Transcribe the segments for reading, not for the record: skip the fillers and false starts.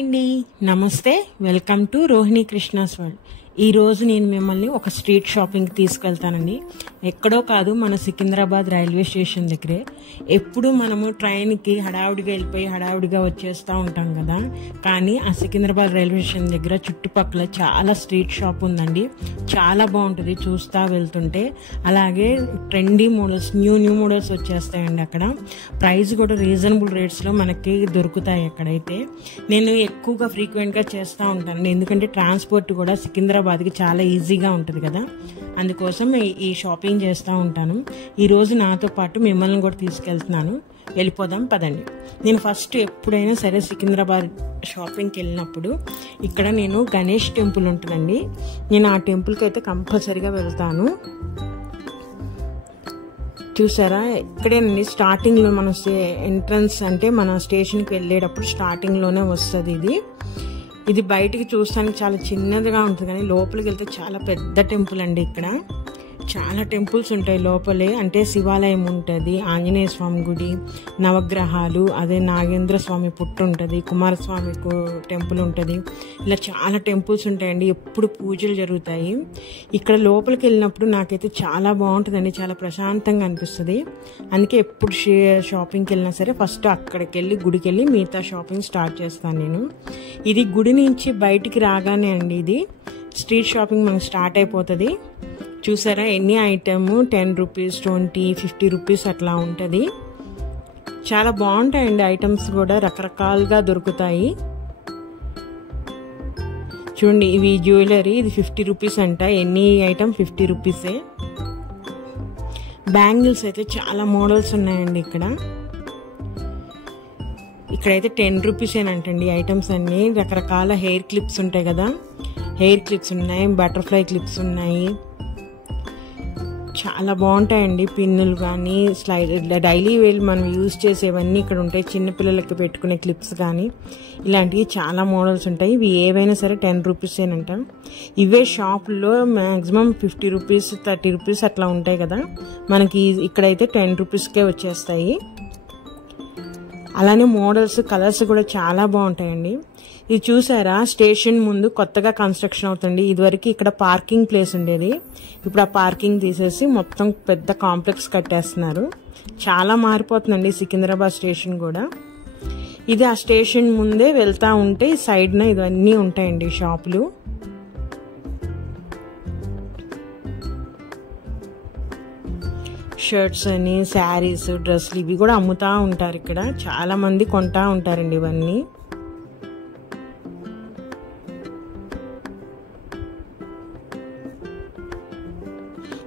Hi అండి, నమస్తే. Welcome to Rohini Krishna's world. ఈరోజు నేను మిమ్మల్ని ఒక స్ట్రీట్ షాపింగ్కి తీసుకెళ్తానండి. ఎక్కడో కాదు, మన సికింద్రాబాద్ రైల్వే స్టేషన్ దగ్గరే. ఎప్పుడు మనము ట్రైన్కి హడావుడిగా వెళ్ళిపోయి హడావుడిగా వచ్చేస్తూ ఉంటాం కదా, కానీ ఆ సికింద్రాబాద్ రైల్వే స్టేషన్ దగ్గర చుట్టుపక్కల చాలా స్ట్రీట్ షాప్ ఉందండి. చాలా బాగుంటుంది చూస్తూ వెళ్తుంటే. అలాగే ట్రెండీ మోడల్స్, న్యూ మోడల్స్ వచ్చేస్తాయండి. అక్కడ ప్రైస్ కూడా రీజనబుల్ రేట్స్లో మనకి దొరుకుతాయి. అక్కడైతే నేను ఎక్కువగా ఫ్రీక్వెంట్గా చేస్తూ ఉంటాను, ఎందుకంటే ట్రాన్స్పోర్ట్ కూడా సికింద్రాబాద్కి చాలా ఈజీగా ఉంటుంది కదా, అందుకోసం ఈ షాపింగ్ చేస్తూ ఉంటాను. ఈరోజు నాతో పాటు మిమ్మల్ని కూడా తీసుకెళ్తున్నాను. వెళ్ళిపోదాం పదండి. నేను ఫస్ట్ ఎప్పుడైనా సరే సికింద్రాబాద్ షాపింగ్కి వెళ్ళినప్పుడు ఇక్కడ నేను గణేష్ టెంపుల్ ఉంటుందండి, నేను ఆ టెంపుల్కి అయితే కంపల్సరీగా వెళ్తాను. చూసారా, ఇక్కడేనండి స్టార్టింగ్లో మన ఎంట్రన్స్, అంటే మన స్టేషన్కి వెళ్ళేటప్పుడు స్టార్టింగ్లోనే వస్తుంది. ఇది బయటికి చూస్తానికి చాలా చిన్నదిగా ఉంటుంది, కానీ లోపలికి వెళ్తే చాలా పెద్ద టెంపుల్ అండి. ఇక్కడ చాలా టెంపుల్స్ ఉంటాయి లోపలే. అంటే శివాలయం ఉంటుంది, ఆంజనేయ స్వామి గుడి, నవగ్రహాలు, అదే నాగేంద్ర స్వామి పుట్టు ఉంటుంది, కుమారస్వామి టెంపుల్ ఉంటుంది. ఇలా చాలా టెంపుల్స్ ఉంటాయండి, ఎప్పుడు పూజలు జరుగుతాయి. ఇక్కడ లోపలికి వెళ్ళినప్పుడు నాకైతే చాలా బాగుంటుందండి, చాలా ప్రశాంతంగా అనిపిస్తుంది. అందుకే ఎప్పుడు షాపింగ్కి వెళ్ళినా సరే ఫస్ట్ అక్కడికి వెళ్ళి గుడికి వెళ్ళి మిగతా షాపింగ్ స్టార్ట్ చేస్తాను నేను. ఇది గుడి నుంచి బయటికి రాగానే అండి, ఇది స్ట్రీట్ షాపింగ్ మనకు స్టార్ట్ అయిపోతుంది. చూసారా ఎన్ని ఐటమ్, 10 రూపీస్, 20, 50 రూపీస్ అట్లా ఉంటుంది. చాలా బాగుంటాయండి ఐటమ్స్ కూడా, రకరకాలుగా దొరుకుతాయి. చూడండి, ఇవి జ్యువెలరీ, ఇది 50 రూపీస్ అంట. ఎన్ని ఐటమ్ 50 రూపీసే. బ్యాంగిల్స్ అయితే చాలా మోడల్స్ ఉన్నాయండి ఇక్కడ. ఇక్కడైతే 10 రూపీసేనంటండి ఐటమ్స్ అన్నీ. రకరకాల హెయిర్ క్లిప్స్ ఉంటాయి కదా, హెయిర్ క్లిప్స్ ఉన్నాయి, బటర్ఫ్లై క్లిప్స్ ఉన్నాయి, చాలా బాగుంటాయండి. పిన్నులు కానీ, స్లైడ్, డైలీ వేలు మనం యూజ్ చేసేవన్నీ ఇక్కడ ఉంటాయి. చిన్నపిల్లలకి పెట్టుకునే క్లిప్స్ కానీ ఇలాంటివి చాలా మోడల్స్ ఉంటాయి. ఇవి ఏవైనా సరే 10 రూపీసేనంట. ఇవే షాపుల్లో మ్యాక్సిమం 50 రూపీస్, 30 రూపీస్ అట్లా ఉంటాయి కదా, మనకి ఇక్కడైతే 10 రూపీస్కే వచ్చేస్తాయి. అలానే మోడల్స్, కలర్స్ కూడా చాలా బాగుంటాయండి. ఇది చూసారా, స్టేషన్ ముందు కొత్తగా కన్స్ట్రక్షన్ అవుతుంది. ఇదివరకు ఇక్కడ పార్కింగ్ ప్లేస్ ఉండేది, ఇప్పుడు ఆ పార్కింగ్ తీసేసి మొత్తం పెద్ద కాంప్లెక్స్ కట్టేస్తున్నారు. చాలా మారిపోతుందండి సికింద్రాబాద్ స్టేషన్ కూడా. ఇది ఆ స్టేషన్ ముందే వెళ్తా ఉంటే సైడ్న ఇవన్నీ ఉంటాయండి షాపులు. షర్ట్స్ అని, శారీస్, డ్రెస్లు ఇవి కూడా అమ్ముతా ఉంటారు ఇక్కడ. చాలా మంది కొంటా ఉంటారండి ఇవన్నీ.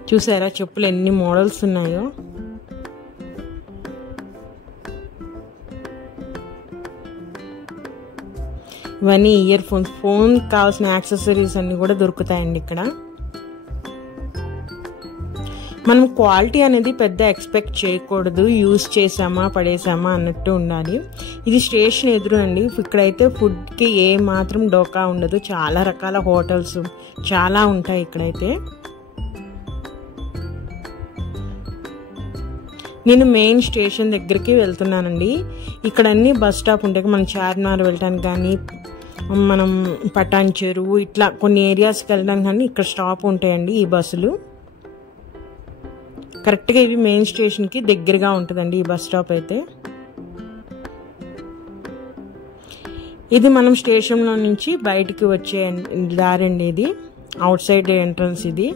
చూసారా చెప్పులు ఎన్ని మోడల్స్ ఉన్నాయో. ఇవన్నీ ఇయర్ ఫోన్స్, ఫోన్ కావాల్సిన యాక్సెసరీస్ అన్ని కూడా దొరుకుతాయండి ఇక్కడ. మనం క్వాలిటీ అనేది పెద్ద ఎక్స్పెక్ట్ చేయకూడదు, యూజ్ చేసామా పడేసామా అన్నట్టు ఉండాలి. ఇది స్టేషన్ ఎదురునండి. ఇక్కడైతే ఫుడ్కి ఏ మాత్రం డోకా ఉండదు, చాలా రకాల హోటల్స్ చాలా ఉంటాయి ఇక్కడైతే. నేను మెయిన్ స్టేషన్ దగ్గరికి వెళ్తున్నానండి. ఇక్కడ అన్ని బస్ స్టాప్ ఉంటాయి, మనం చార్మినార్ వెళ్ళడానికి కానీ, మనం పటాన్ చెరువు ఇట్లా కొన్ని ఏరియాస్కి వెళ్ళడానికి కానీ ఇక్కడ స్టాప్ ఉంటాయండి ఈ బస్సులు. కరెక్ట్గా ఇవి మెయిన్ స్టేషన్కి దగ్గరగా ఉంటుందండి ఈ బస్ స్టాప్ అయితే. ఇది మనం స్టేషన్లో నుంచి బయటికి వచ్చే దారండి, ఇది అవుట్ సైడ్ ఎంట్రన్స్. ఇది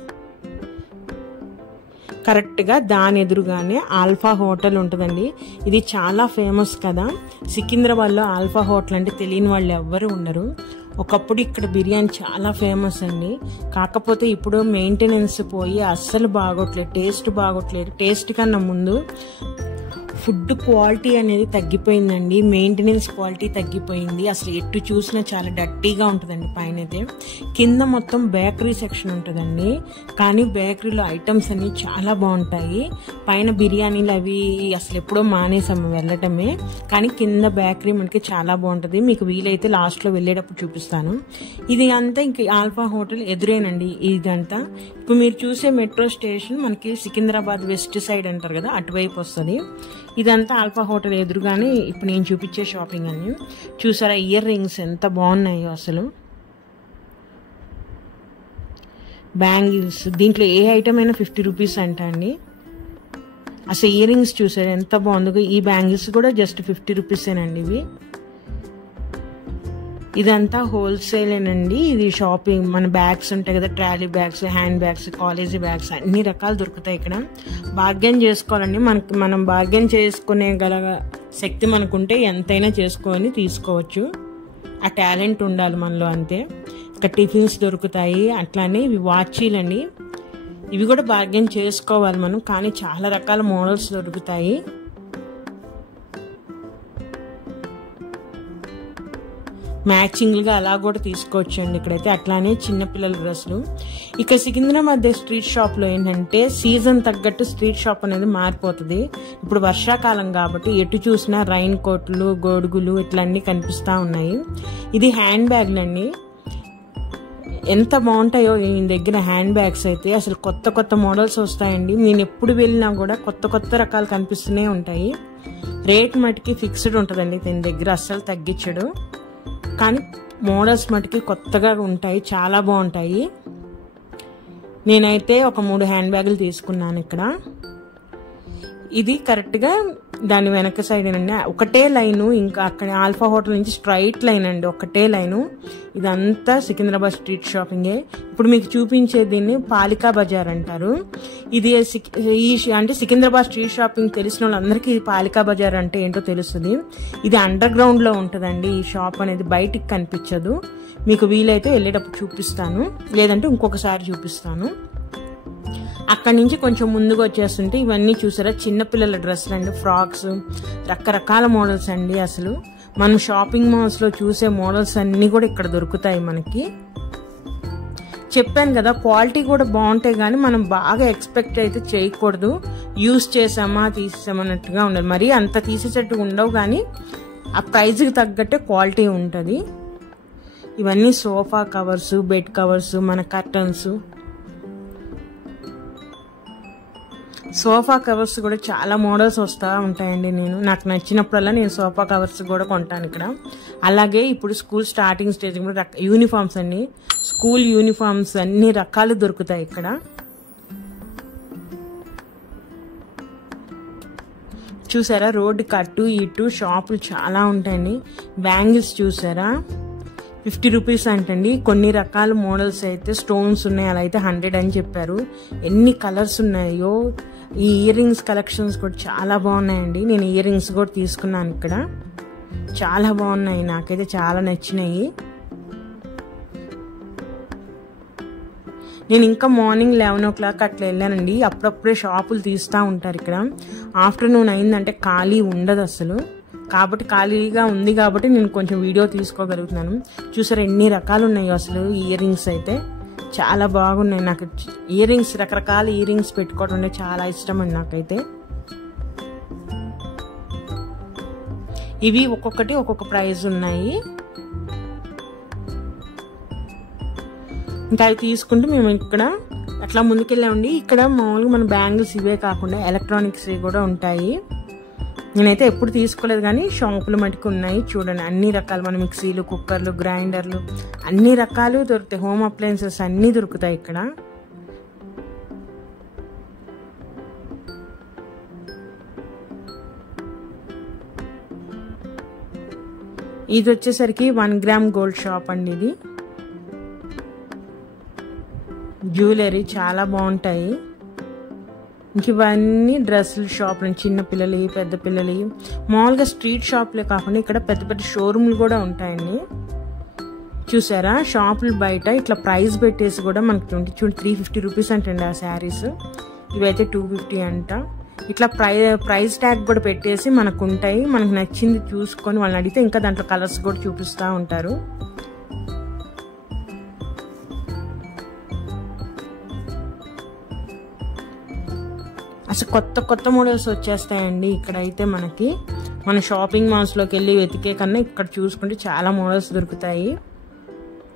కరెక్ట్గా దాని ఎదురుగానే ఆల్ఫా హోటల్ ఉంటుందండి. ఇది చాలా ఫేమస్ కదా సికింద్రాబాద్లో. ఆల్ఫా హోటల్ అంటే తెలియని వాళ్ళు ఎవ్వరు ఉండరు. ఒకప్పుడు ఇక్కడ బిర్యానీ చాలా ఫేమస్ అండి, కాకపోతే ఇప్పుడు మెయింటెనెన్స్ పోయి అస్సలు బాగోట్లేదు, టేస్ట్ బాగోట్లేదు. టేస్ట్ కన్నా ముందు ఫుడ్ క్వాలిటీ అనేది తగ్గిపోయిందండి, మెయింటెనెన్స్ క్వాలిటీ తగ్గిపోయింది. అసలు ఎటు చూసినా చాలా డర్టీగా ఉంటుందండి. పైన అయితే కింద మొత్తం బేకరీ సెక్షన్ ఉంటుందండి, కానీ బేకరీలో ఐటమ్స్ అన్ని చాలా బాగుంటాయి. పైన బిర్యానీలు అవి అసలు ఎప్పుడో మానేసాము వెళ్ళటమే, కానీ కింద బేకరీ మనకి చాలా బాగుంటుంది. మీకు వీలైతే లాస్ట్లో వెళ్ళేటప్పుడు చూపిస్తాను. ఇది అంతా ఇంక ఆల్ఫా హోటల్ ఎదురేనండి ఇదంతా. ఇప్పుడు మీరు చూసే మెట్రో స్టేషన్ మనకి సికింద్రాబాద్ వెస్ట్ సైడ్ అంటారు కదా, అటువైపు వస్తుంది. ఇదంతా ఆల్ఫా హోటల్ ఎదురుగానే ఇప్పుడు నేను చూపించే షాపింగ్ అని. చూసారా ఇయర్ రింగ్స్ ఎంత బాగున్నాయో అసలు, బ్యాంగిల్స్. దీంట్లో ఏ ఐటమ్ అయినా 50 రూపీస్ అంట అండి. అసలు ఇయర్ రింగ్స్ చూసారు ఎంత బాగుందో. ఈ బ్యాంగిల్స్ కూడా జస్ట్ 50 రూపీసేనండి ఇవి. ఇదంతా హోల్సేలేనండి. ఇది షాపింగ్. మన బ్యాగ్స్ ఉంటాయి కదా, trolley bags, hand bags, college bags అన్ని రకాలు దొరుకుతాయి ఇక్కడ. బార్గెన్ చేసుకోవాలండి. మనం బార్గెన్ చేసుకునే గల శక్తి మనకుంటే ఎంతైనా చేసుకొని తీసుకోవచ్చు. ఆ టాలెంట్ ఉండాలి మనలో, అంతే. ఇక్కడ టిఫిన్స్ దొరుకుతాయి. అట్లానే ఇవి వాచీలండి. ఇవి కూడా బార్గెన్ చేసుకోవాలి మనం, కానీ చాలా రకాల మోడల్స్ దొరుకుతాయి. మ్యాచింగ్లుగా అలా కూడా తీసుకోవచ్చు అండి ఇక్కడైతే. అట్లానే చిన్నపిల్లల డ్రెస్సులు. ఇక్కడ సికింద్రాబాద్ స్ట్రీట్ షాప్లో ఏంటంటే సీజన్ తగ్గట్టు స్ట్రీట్ షాప్ అనేది మారిపోతుంది. ఇప్పుడు వర్షాకాలం కాబట్టి ఎటు చూసినా రైన్ కోట్లు, గొడుగులు ఇట్లా అన్నీ కనిపిస్తూ ఉన్నాయి. ఇది హ్యాండ్ బ్యాగ్లు అండి. ఎంత బాగుంటాయో ఈ దగ్గర హ్యాండ్ బ్యాగ్స్ అయితే. అసలు కొత్త కొత్త మోడల్స్ వస్తాయండి. నేను ఎప్పుడు వెళ్ళినా కూడా కొత్త కొత్త రకాలు కనిపిస్తూనే ఉంటాయి. రేట్ మటుకి ఫిక్స్డ్ ఉంటుందండి దీని దగ్గర, అస్సలు తగ్గించడు. కానీ మోడల్స్ మటుకి కొత్తగా ఉంటాయి, చాలా బాగుంటాయి. నేనైతే ఒక 3 హ్యాండ్ బ్యాగులు తీసుకున్నాను ఇక్కడ. ఇది కరెక్ట్గా దాని వెనక సైడ్ అండి. ఒకటే లైను, ఇంకా అక్కడ ఆల్ఫా హోటల్ నుంచి స్ట్రైట్ లైన్ అండి, ఒకటే లైను. ఇదంతా సికింద్రాబాద్ స్ట్రీట్ షాపింగే. ఇప్పుడు మీకు చూపించే దీన్ని పాలికా బజార్ అంటారు. ఇది అంటే సికింద్రాబాద్ స్ట్రీట్ షాపింగ్ తెలిసిన వాళ్ళందరికీ ఇది పాలికా బజార్ అంటే ఏంటో తెలుస్తుంది. ఇది అండర్ గ్రౌండ్ లో ఉంటుందండి. ఈ షాప్ అనేది బయటికి కనిపించదు. మీకు వీలైతే వెళ్ళేటప్పుడు చూపిస్తాను, లేదంటే ఇంకొకసారి చూపిస్తాను. అక్కడి నుంచి కొంచెం ముందుకు వచ్చేస్తుంటే ఇవన్నీ చూసారా చిన్నపిల్లల డ్రెస్సులు అండి, ఫ్రాక్స్, రకరకాల మోడల్స్ అండి. అసలు మనం షాపింగ్ మాల్స్ లో చూసే మోడల్స్ అన్ని కూడా ఇక్కడ దొరుకుతాయి మనకి. చెప్పాను కదా, క్వాలిటీ కూడా బాగుంటాయి, కానీ మనం బాగా ఎక్స్పెక్ట్ అయితే చేయకూడదు. యూజ్ చేసామా తీసేసామన్నట్టుగా ఉండాలి. మరీ అంత తీసేటట్టు ఉండవు, కానీ ఆ ప్రైజ్కి తగ్గట్టే క్వాలిటీ ఉంటుంది. ఇవన్నీ సోఫా కవర్స్, బెడ్ కవర్స్, మన కర్టన్స్, సోఫా కవర్స్ కూడా చాలా మోడల్స్ వస్తూ ఉంటాయండి. నాకు నచ్చినప్పుడల్లా నేను సోఫా కవర్స్ కూడా కొంటాను ఇక్కడ. అలాగే ఇప్పుడు స్కూల్ స్టార్టింగ్ స్టేజ్ కూడా యూనిఫామ్స్ అండి, స్కూల్ యూనిఫామ్స్ అన్ని రకాలు దొరుకుతాయి ఇక్కడ. చూసారా రోడ్డుకి అటు ఇటు షాపులు చాలా ఉంటాయండి. బ్యాంగిల్స్ చూసారా 50 రూపీస్ అంటండి. కొన్ని రకాల మోడల్స్ అయితే స్టోన్స్ ఉన్నాయి, అలా అయితే 100 అని చెప్పారు. ఎన్ని కలర్స్ ఉన్నాయో. ఈ ఇయర్ రింగ్స్ కలెక్షన్స్ కూడా చాలా బాగున్నాయండి. నేను ఇయర్ రింగ్స్ కూడా తీసుకున్నాను ఇక్కడ, చాలా బాగున్నాయి, నాకైతే చాలా నచ్చినాయి. నేను ఇంకా మార్నింగ్ 11 o'clock అట్లా వెళ్ళానండి. అప్పుడప్పుడే షాపులు తీస్తూ ఉంటారు ఇక్కడ. ఆఫ్టర్నూన్ అయిందంటే ఖాళీ ఉండదు అసలు. కాబట్టి ఖాళీగా ఉంది కాబట్టి నేను కొంచెం వీడియో తీసుకోగలుగుతున్నాను. చూసారా ఎన్ని రకాలు ఉన్నాయో అసలు. ఇయర్ రింగ్స్ అయితే చాలా బాగున్నాయి. నాకు ఇయర్ రింగ్స్, రకరకాల ఇయర్ రింగ్స్ పెట్టుకోవడం అంటే చాలా ఇష్టం అండి నాకైతే. ఇవి ఒక్కొక్కటి ఒక్కొక్క ప్రైస్ ఉన్నాయి. ఇంకా అవి తీసుకుంటూ మేము ఇక్కడ అట్లా ముందుకెళ్ళామండి. ఇక్కడ మామూలుగా మన బ్యాంగిల్స్ ఇవే కాకుండా ఎలక్ట్రానిక్స్ కూడా ఉంటాయి. నేనైతే ఎప్పుడు తీసుకోలేదు, కానీ షాపులు మటుకు ఉన్నాయి. చూడండి అన్ని రకాలు, మన మిక్సీలు, కుక్కర్లు, గ్రైండర్లు అన్ని రకాలు దొరుకుతాయి. హోమ్ అప్లయన్సెస్ అన్నీ దొరుకుతాయి ఇక్కడ. ఇది వచ్చేసరికి 1 గ్రామ్ గోల్డ్ షాప్ అండి. ఇది జ్యువెలరీ చాలా బాగుంటాయి. ఇంక ఇవన్నీ డ్రెస్సుల షాపులు, చిన్న పిల్లలు, పెద్ద పిల్లలు. మామూలుగా స్ట్రీట్ షాపులే కాకుండా ఇక్కడ పెద్ద పెద్ద షోరూమ్లు కూడా ఉంటాయండి. చూసారా షాపులు బయట ఇట్లా ప్రైస్ పెట్టేసి కూడా మనకి 350 రూపీస్ అంటండి ఆ శారీస్. ఇవైతే 250 అంట. ఇట్లా ప్రైస్ ట్యాగ్ కూడా పెట్టేసి మనకు ఉంటాయి. మనకు నచ్చింది చూసుకొని వాళ్ళని అడిగితే ఇంకా దాంట్లో కలర్స్ కూడా చూపిస్తూ ఉంటారు. అసలు కొత్త కొత్త మోడల్స్ వచ్చేస్తాయండి ఇక్కడైతే. మనకి మన షాపింగ్ మాల్స్లోకి వెళ్ళి వెతికే కన్నా ఇక్కడ చూసుకుంటే చాలా మోడల్స్ దొరుకుతాయి.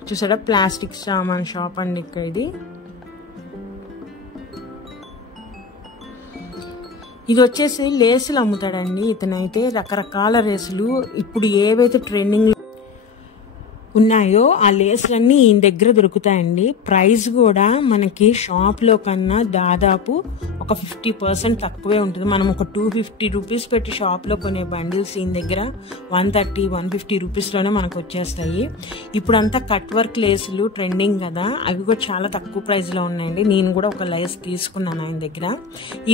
చూసారా ప్లాస్టిక్ సామాన్ షాప్ అండి ఇక్కడ. ఇది ఇది వచ్చేసి లేసులు అమ్ముతాడండి ఇతనైతే. రకరకాల రేసులు ఇప్పుడు ఏవైతే ట్రెండింగ్ ఉన్నాయో ఆ లేసులన్నీ ఈయన దగ్గర దొరుకుతాయండి. ప్రైస్ కూడా మనకి షాప్లో కన్నా దాదాపు ఒక 50% తక్కువే ఉంటుంది. మనం ఒక 250 రూపీస్ పెట్టి షాప్లో కొనే బండిల్స్ ఈయన దగ్గర 130-150 రూపీస్లోనే మనకు వచ్చేస్తాయి. ఇప్పుడంతా కట్ వర్క్ లేసులు ట్రెండింగ్ కదా, అవి కూడా చాలా తక్కువ ప్రైస్లో ఉన్నాయండి. నేను కూడా ఒక లేస్ తీసుకున్నాను ఆయన దగ్గర.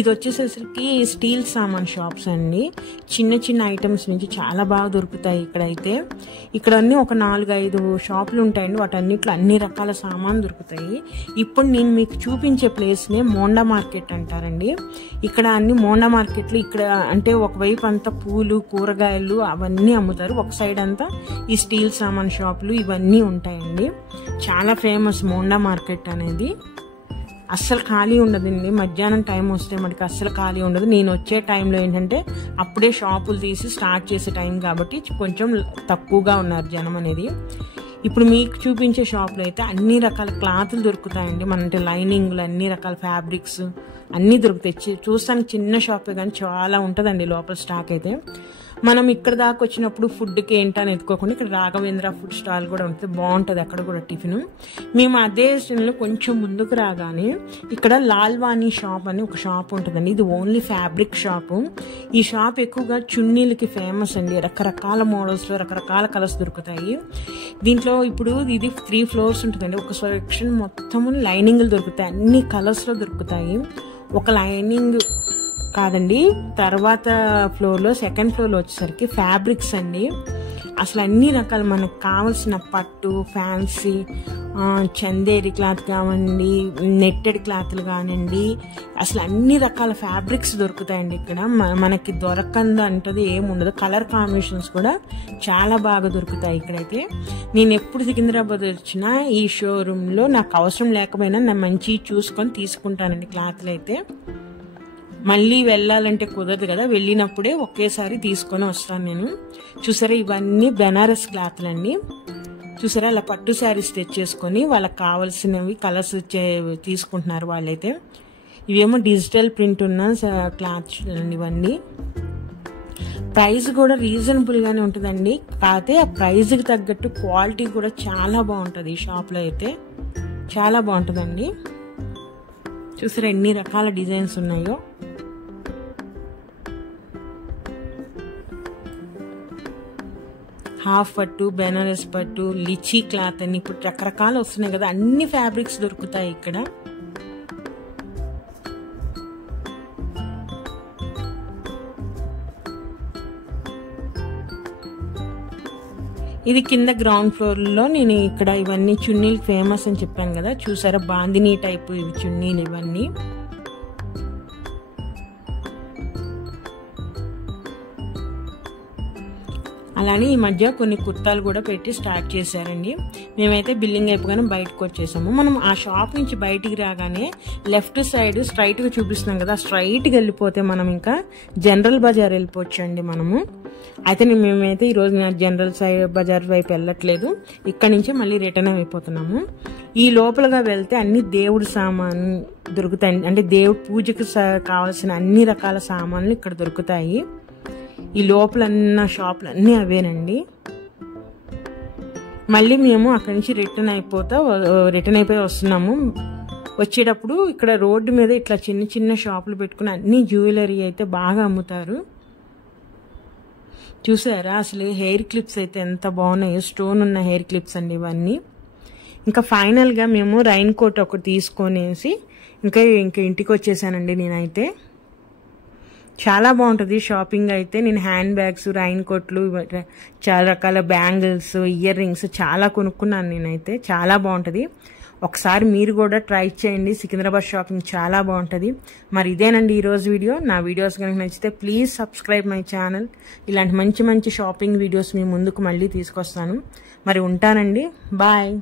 ఇది వచ్చేసరికి స్టీల్ సామాన్ షాప్స్ అండి. చిన్న చిన్న ఐటమ్స్ నుంచి చాలా బాగా దొరుకుతాయి ఇక్కడైతే. ఇక్కడ అన్నీ ఒక 4-5 షాపులు ఉంటాయండి. వాటన్నిట్లో అన్ని రకాల సామాన్లు దొరుకుతాయి. ఇప్పుడు నేను మీకు చూపించే ప్లేస్నే మోండా మార్కెట్ అంటారండి. ఇక్కడ అన్ని మోండా మార్కెట్లు ఇక్కడ అంటే ఒకవైపు అంతా పూలు కూరగాయలు అవన్నీ అమ్ముతారు, ఒక సైడ్ అంతా ఈ స్టీల్ సామాన్ షాపులు ఇవన్నీ ఉంటాయండి. చాలా ఫేమస్ మోండా మార్కెట్ అనేది. అస్సలు ఖాళీ ఉండదండి. మధ్యాహ్నం టైం వస్తే మనకి అస్సలు ఖాళీ ఉండదు. నేను వచ్చే టైంలో ఏంటంటే అప్పుడే షాపులు తీసి స్టార్ట్ చేసే టైం కాబట్టి కొంచెం తక్కువగా ఉన్నారు జనం అనేది. ఇప్పుడు మీకు చూపించే షాప్లో అయితే అన్ని రకాల క్లాతులు దొరుకుతాయండి. అంటే లైనింగ్లు, అన్ని రకాల ఫ్యాబ్రిక్స్ అన్నీ దొరుకుతాయి. చూస్తానికి చిన్న షాపే కానీ చాలా ఉంటుందండి లోపల స్టాక్ అయితే. మనం ఇక్కడ దాకా వచ్చినప్పుడు ఫుడ్కి ఏంటని ఎత్తుకోకుండా ఇక్కడ రాఘవేంద్ర ఫుడ్ స్టాల్ కూడా ఉంటుంది, బాగుంటుంది అక్కడ కూడా టిఫిన్. మేము అదే స్టేషన్లో కొంచెం ముందుకు రాగానే ఇక్కడ లాల్వాణి షాప్ అని ఒక షాప్ ఉంటుందండి. ఇది ఓన్లీ ఫ్యాబ్రిక్ షాపు. ఈ షాప్ ఎక్కువగా చున్నీలకి ఫేమస్ అండి. రకరకాల మోడల్స్లో రకరకాల కలర్స్ దొరుకుతాయి దీంట్లో. ఇప్పుడు ఇది 3 ఫ్లోర్స్ ఉంటుందండి. ఒక సెక్షన్ మొత్తము లైనింగ్లు దొరుకుతాయి, అన్ని కలర్స్లో దొరుకుతాయి. ఒక లైనింగ్ కాదండి, తర్వాత ఫ్లోర్లో సెకండ్ ఫ్లోర్లో వచ్చేసరికి ఫ్యాబ్రిక్స్ అండి. అసలు అన్ని రకాలు మనకు కావాల్సిన పట్టు, ఫ్యాన్సీ, చందేరి క్లాత్ కావండి, నెట్టెడ్ క్లాత్లు కానివ్వండి, అసలు అన్ని రకాల ఫ్యాబ్రిక్స్ దొరుకుతాయండి ఇక్కడ. మనకి దొరకంది అంటది ఏముండదు. కలర్ కాంబినేషన్స్ కూడా చాలా బాగా దొరుకుతాయి ఇక్కడైతే. నేను ఎప్పుడు సికింద్రాబాద్ వచ్చినా ఈ షోరూంలో నాకు అవసరం లేకపోయినా నేను మంచి చూసుకొని తీసుకుంటానండి క్లాత్లు అయితే. మళ్ళీ వెళ్ళాలంటే కుదరదు కదా, వెళ్ళినప్పుడే ఒకేసారి తీసుకొని వస్తాను నేను. చూసారా ఇవన్నీ బెనారస్ క్లాత్లండి. చూసారా అలా పట్టు శారీస్ తెచ్చేసుకొని వాళ్ళకి కావాల్సినవి కలర్స్ తీసుకుంటున్నారు వాళ్ళైతే. ఇవేమో డిజిటల్ ప్రింట్ ఉన్న క్లాత్స్ అండి ఇవన్నీ. ప్రైస్ కూడా రీజనబుల్గానే ఉంటుందండి. కాకపోతే ఆ ప్రైస్కి తగ్గట్టు క్వాలిటీ కూడా చాలా బాగుంటుంది ఈ షాప్లో అయితే. చాలా బాగుంటుందండి. చూసారా ఎన్ని రకాల డిజైన్స్ ఉన్నాయో. హాఫ్ పట్టు, బెనారస్ పట్టు, లిచీ క్లాత్ అని ఇప్పుడు రకరకాలు వస్తున్నాయి కదా, అన్ని ఫ్యాబ్రిక్స్ దొరుకుతాయి ఇక్కడ. ఇది కింద గ్రౌండ్ ఫ్లోర్లో నేను ఇక్కడ ఇవన్నీ చున్నీలు ఫేమస్ అని చెప్పాను కదా, చూసారా బాందినీ టైపు ఇవి చున్నీలు ఇవన్నీ. అలానే ఈ మధ్య కొన్ని కుర్తాలు కూడా పెట్టి స్టార్ట్ చేశారండి. మేమైతే బిల్లింగ్ అయిపోగానే బయటకు వచ్చేసాము. మనం ఆ షాప్ నుంచి బయటికి రాగానే లెఫ్ట్ సైడ్ స్ట్రైట్గా చూపిస్తున్నాం కదా, స్ట్రైట్గా వెళ్ళిపోతే మనం ఇంకా జనరల్ బజార్ వెళ్ళిపోవచ్చు అండి మనము. అయితే మేమైతే ఈరోజు జనరల్ బజార్ వైపు వెళ్ళట్లేదు, ఇక్కడ నుంచి మళ్ళీ రిటర్న్ అయిపోతున్నాము. ఈ లోపలగా వెళ్తే అన్ని దేవుడి సామాన్ దొరుకుతాయి, అంటే దేవుడి పూజకి కావాల్సిన అన్ని రకాల సామాన్లు ఇక్కడ దొరుకుతాయి. ఈ లోపలన్న షాపులు అన్నీ అవేనండి. మళ్ళీ మేము అక్కడి నుంచి రిటర్న్ అయిపోయి వస్తున్నాము. వచ్చేటప్పుడు ఇక్కడ రోడ్డు మీద ఇట్లా చిన్న చిన్న షాపులు పెట్టుకుని అన్ని జ్యువెలరీ అయితే బాగా అమ్ముతారు. చూసారా అసలు హెయిర్ క్లిప్స్ అయితే ఎంత బాగున్నాయో, స్టోన్ ఉన్న హెయిర్ క్లిప్స్ అండి ఇవన్నీ. ఇంకా ఫైనల్గా మేము రైన్ కోట్ ఒకటి తీసుకొనేసి ఇంకా ఇంటికి వచ్చేసానండి నేనైతే. చాలా బాగుంటుంది షాపింగ్ అయితే. నేను హ్యాండ్ బ్యాగ్స్, రైన్ కోట్లు, చాలా రకాల బ్యాంగిల్స్, ఇయర్ రింగ్స్ చాలా కొనుక్కున్నాను నేనైతే. చాలా బాగుంటుంది. ఒకసారి మీరు కూడా ట్రై చేయండి. సికింద్రాబాద్ షాపింగ్ చాలా బాగుంటుంది. మరి ఇదేనండి ఈరోజు వీడియో. నా వీడియోస్ కనుక నచ్చితే ప్లీజ్ సబ్స్క్రైబ్ మై ఛానల్. ఇలాంటి మంచి మంచి షాపింగ్ వీడియోస్ మీ ముందుకు మళ్ళీ తీసుకొస్తాను. మరి ఉంటానండి, బాయ్.